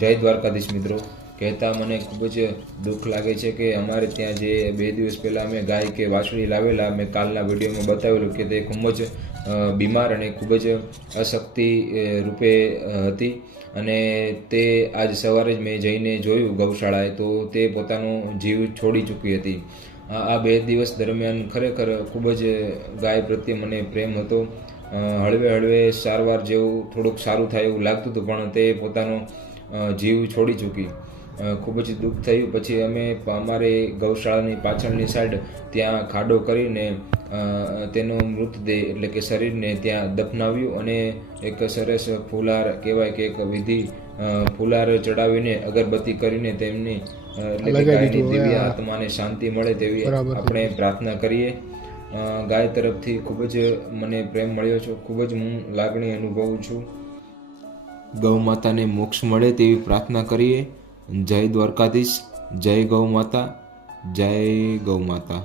જય દ્વારકાધીશ મિત્રો। કહેતા મને ખૂબ જ દુઃખ લાગે છે કે અમારે ત્યાં જે 2 દિવસ પહેલાં અમે ગાય કે વાછડી લાવેલા, મેં કાલના વિડીયોમાં બતાવેલું કે તે ખૂબ જ બીમાર અને ખૂબ જ અશક્તિ રૂપે હતી અને તે આજ સવારે જ મેં જઈને જોયું ગૌશાળાએ તો તે પોતાનો જીવ છોડી ચૂકી હતી। આ 2 દિવસ દરમિયાન ખરેખર ખૂબ જ ગાય પ્રત્યે મને પ્રેમ હતો। હળવે હળવે સારવાર જેવું થોડુંક સારું થાય એવું લાગતું હતું, પણ તે પોતાનો જીવ છોડી ચૂકી। ખૂબ જ દુઃખ થયું। પછી અમે અમારે ગૌશાળાની પાછળની સાઈડ ત્યાં ખાડો કરીને તેનો મૃતદેહ એટલે કે શરીરને ત્યાં દફનાવ્યું અને એક સરસ ફુલાર કહેવાય કે એક વિધિ ફુલાર ચડાવીને અગરબત્તી કરીને તેમની એટલે કે ગાયની દિવ્ય આત્માને શાંતિ મળે તેવી આપણે પ્રાર્થના કરીએ। ગાય તરફથી ખૂબ જ મને પ્રેમ મળ્યો છે, ખૂબ જ હું લાગણી અનુભવું છું। ગૌ માતાને મોક્ષ મળે તેવી પ્રાર્થના કરીએ। જય દ્વારકાધીશ, જય ગૌ માતા, જય ગૌ માતા।